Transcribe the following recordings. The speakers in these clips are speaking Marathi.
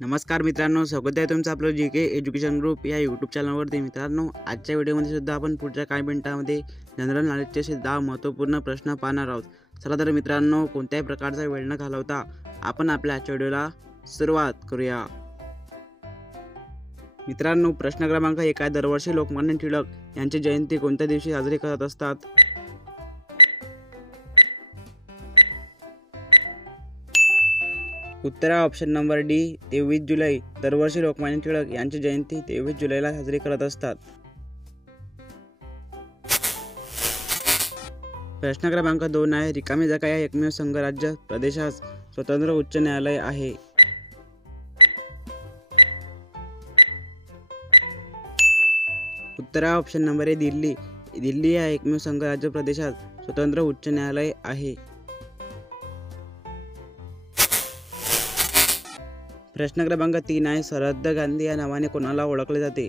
नमस्कार मित्रांनो, स्वागत आहे तुमचं आपलं जी के एज्युकेशन ग्रुप या यूट्यूब चॅनलवरती। मित्रांनो, आजच्या व्हिडिओमध्ये सुद्धा आपण पुढच्या काही मिनिटांमध्ये जनरल नॉलेजचे 10 महत्त्वपूर्ण प्रश्न पाहणार आहोत। चला तर मित्रांनो, कोणत्याही प्रकारचा वेळ न घालवता आपण आपल्या आजच्या व्हिडिओला सुरुवात करूया। मित्रांनो, प्रश्न क्रमांक 1 आहे, दरवर्षी लोकमान्य टिळक यांची जयंती कोणत्या दिवशी साजरी करत असतात? उत्तर ऑप्शन नंबर डी 23 जुलै। दरवर्षी लोकमान्य टिळक यांची जयंती 23 जुलैला साजरी करत असतात। प्रश्न क्रमांक 2 आहे, रिकामी जागा या एकमेव संघराज्य प्रदेशास स्वतंत्र उच्च न्यायालय आहे। उत्तर option number A Delhi. Delhi या एकमेव संघराज्य प्रदेशात स्वतंत्र उच्च न्यायालय आहे। प्रश्न क्रमांक 3 आहे, सरहद्द गांधी या नावाने कोणाला ओळखले जाते?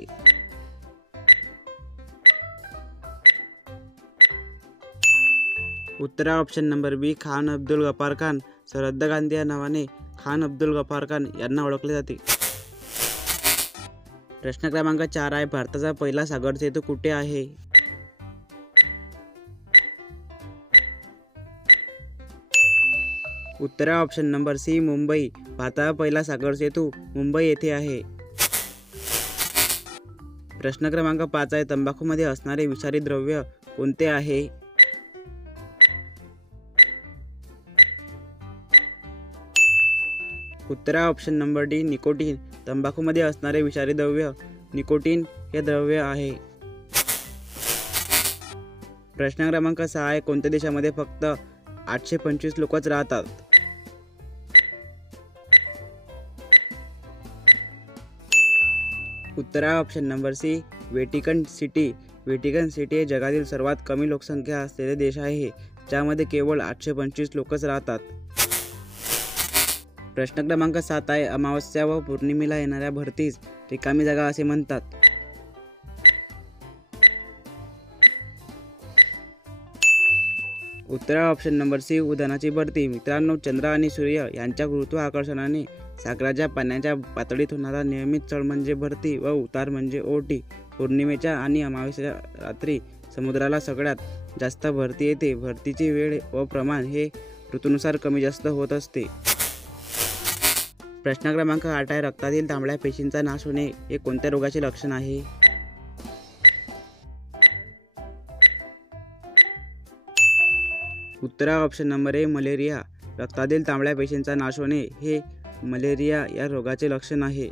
उत्तर ऑप्शन नंबर बी खान अब्दुल गफ्फार खान। सरहद्द गांधी या नावाने खान अब्दुल गफ्फार खान यांना ओळखले जाते। प्रश्न क्रमांक 4 आहे, भारताचा पहिला सागर सेतू कुठे आहे? उत्तर ऑप्शन नंबर सी मुंबई। भारताचा पहिला सागर सेतू मुंबई येथे आहे। प्रश्न क्रमांक 5 आहे, तंबाखूमध्ये असणारे विषारी द्रव्य कोणते आहे? उत्तर ऑप्शन नंबर डी निकोटीन। तंबाखूमध्ये असणारे विषारी द्रव्य निकोटीन हे द्रव्य आहे। प्रश्न क्रमांक 6 आहे, कोणत्या देशामध्ये फक्त 825 लोकच राहतात? उत्तर option number C Vatican City. Vatican City हे जगातील सर्वात कमी लोकसंख्या असलेले देश आहे, ज्यामध्ये केवळ 825 लोकच राहतात। प्रश्न क्रमांक 7 आहे, अमावस्या व पौर्णिमेला येणाऱ्या भरतीस रिकामी जागा असे म्हणतात। उत्तर ऑप्शन नंबर सी उधाणाची भरती। मित्रांनो, चंद्र आणि सूर्य यांच्या गुरुत्वाकर्षणाने सागराच्या पाण्याच्या पातळीत होणारा नियमित चढ म्हणजे भरती व उतार म्हणजे ओहोटी। पौर्णिमेच्या आणि अमावस्येच्या रात्री समुद्राला सगळ्यात जास्त भरती येते। भरतीची वेळ व प्रमाण हे ऋतूनुसार कमी जास्त होत असते। प्रश्न क्रमांक 8 आहे, रक्तातील तांबड्या पेशींचा नाश होणे हे कोणत्या रोगाचे लक्षण आहे? उत्तर ऑप्शन नंबर ए मलेरिया। रक्तातील तांबड्या पेशींचा नाश होणे हे मलेरिया या रोगाचे लक्षण आहे।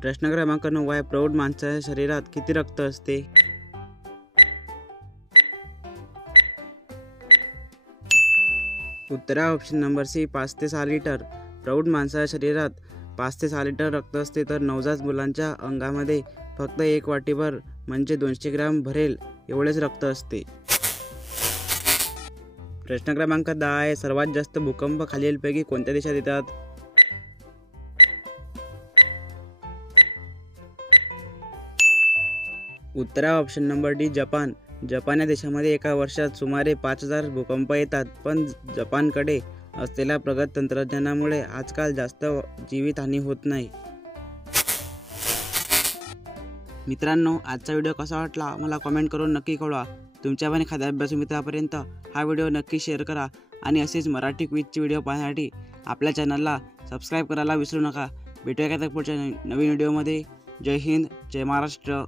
प्रश्न क्रमांक 9 आहे, प्रौढ माणसाच्या शरीरात किती रक्त असते? उत्तर ऑप्शन नंबर सी 5 ते 6 लिटर। प्रौढ माणसाच्या शरीरात 5 ते 6 लिटर रक्त असते, तर नवजात मुलांच्या अंगामध्ये फक्त 1 वाटीभर म्हणजे 200 ग्रॅम भरेल एवढेच रक्त असते। प्रश्न क्रमांक 10 आहे, सर्वात जास्त भूकंप खालीलपैकी कोणत्या देशात येतात? उत्तर option number D Japan. Japan या देशामध्ये एका वर्षात सुमारे 5000 भूकंप येतात, पण जपानकडे असलेल्या प्रगत तंत्रज्ञानामुळे आजकाल जास्त जीवितहानी होत नाही। मित्रांनो, आजचा व्हिडिओ कसा वाटला मला कमेंट करून नक्की कळवा। तुमच्या पण एखाद्या अभ्यासू मित्रापर्यंत हा व्हिडिओ नक्की शेअर करा आणि असेच मराठी क्विजचे व्हिडिओ पाहण्यासाठी आपल्या चॅनलला सबस्क्राईब करायला विसरू नका। भेटूया का पुढच्या नवीन व्हिडिओमध्ये। जय हिंद, जय महाराष्ट्र।